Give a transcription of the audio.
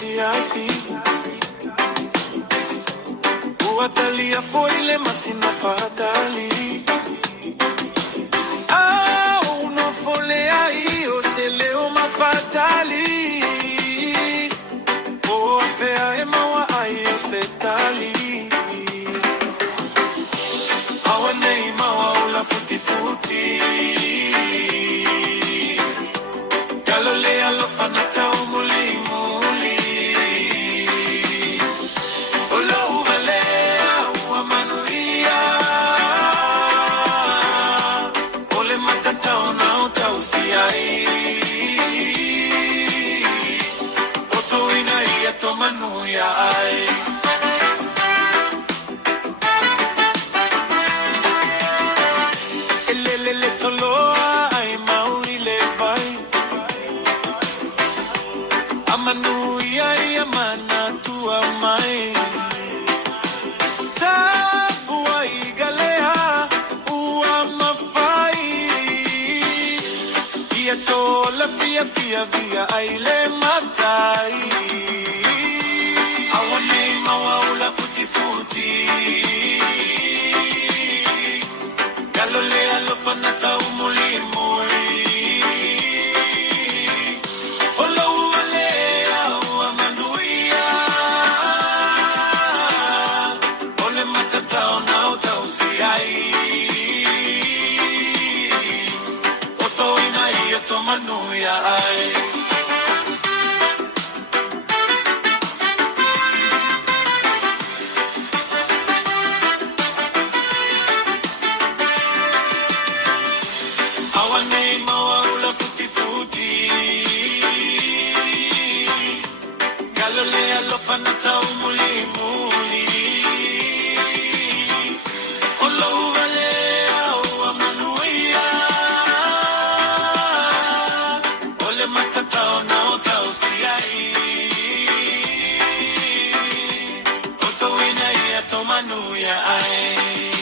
siafi Uatalia foile masina fatali Una folea io se leo ma fatali Fea e maua aio se tali Awa nei maua ula futi futi Galolea lo fanata umuli muli Ola uvalea ua manuia Ole matata ona uta usiai Tomanuia ai Elelele toloa ai mauri le vai Amanuia I amana tua mai Tapua I galea ua mawhai Ia tola via via via ai le matai Nei maua ula futi futi Galolea lo fanata umuli muli Ola uvalea ua manuia Ole matata ona uta usiai Oto ina ia to manuia ai Fanata umuli muli Ola uvalea ua manuia Ole matata ona uta usiai Oto ina ia to manuia ai